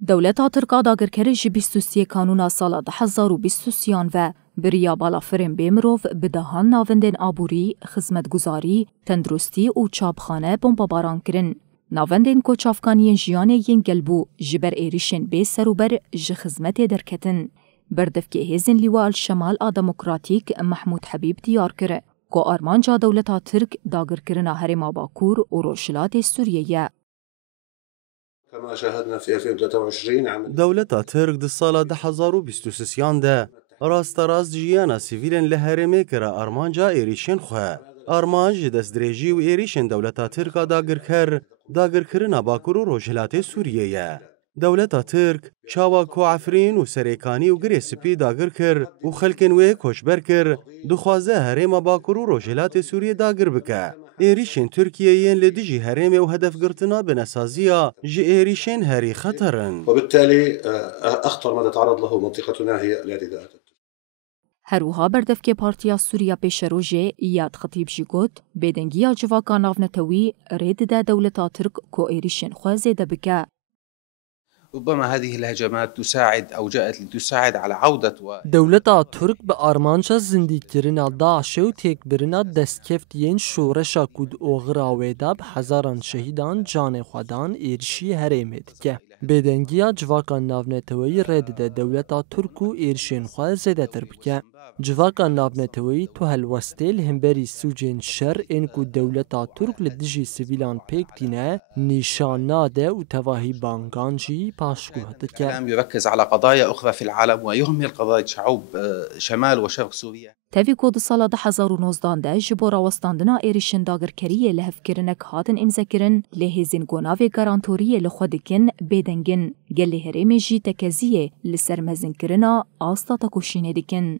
دولتا ترکا داگرکر جی 23 کانونا سالا 2023 و بریا بالا فرم بیمروف بدهان ناوندین آبوری، خدمتگزاری، تندرستی و چابخانه بمباران کرن. ناوندین کو چافکانین جیانه ین گلبو جبر ایریشن بی سروبر ج خدمت درکتن. بردف که هزین لیوال شمال دموکراتیک محمود حبیب دیار کرد. کو آرمانجا دولتا ترک داگرکرنا هرما باکور و روشلات سوریه. كما شاهدنا في 2023 دولتا ترك دي سالا 2023 ده راست جيانا سيفيلن لهرمي كرا أرمانجا إيريشن خواه. أرمانج دست دريجي و إيريشن دولتا تركا داگر کرنا باکور و روشلات سوریه. دولتا ترک چاوا عفرین و سریکانی و گری سپی داگر کر و خلکن وی کشبر کر دخوازه هرم باکور و روشلات سوریه داگر بکه. ایریشن ترکیه ین لدیجی هرم و هدف گرتنا بنسازیا جی ایریشن هری خطرن. وبالتالي أخطر ما تتعرض له منطقتنا هي الاعتداءات. هروها بردف که پارتیا سوریا پیش روژه یاد خطیب جیگوت بدنگیا جواکا ناونتوی رید دا دولتا ترک کو ایریشن خوازه دبکه. ربما هذه الهجمات تساعد أو جاءت لتساعد على عودة دولتا ترک به آرمانجا زندی کرنا داعش و تیک برنا دستکفتین شورشا کود اوغراویدا به هزاران شهیدان جان خودان ایرشی هرمید که بدنگیا جواکا ناونتوی رید دا دولتا ترک و ایرشن خوازه دبکه. جواکا ناونتوی تو هلوستیل همبری سوجین شر انکو دولتا ترک لدجی سویلان پیک دینه نشان ناده و تواهی بانگانجی پاشکو هدد که يركز على قضايا أخرى في العالم ويهمل قضايا شعوب شمال وشرق سوريا. تاوی کود سالا 2019 ده جبورا وستاندنا ایریشن داگرکریه لهفکرنک هاتن امزکرن لهزین گوناوی گارانتوریه لخودکن بدنگن گل هرم جی تکزیه لسرمزن کرنا آستا تکوشینه دکن.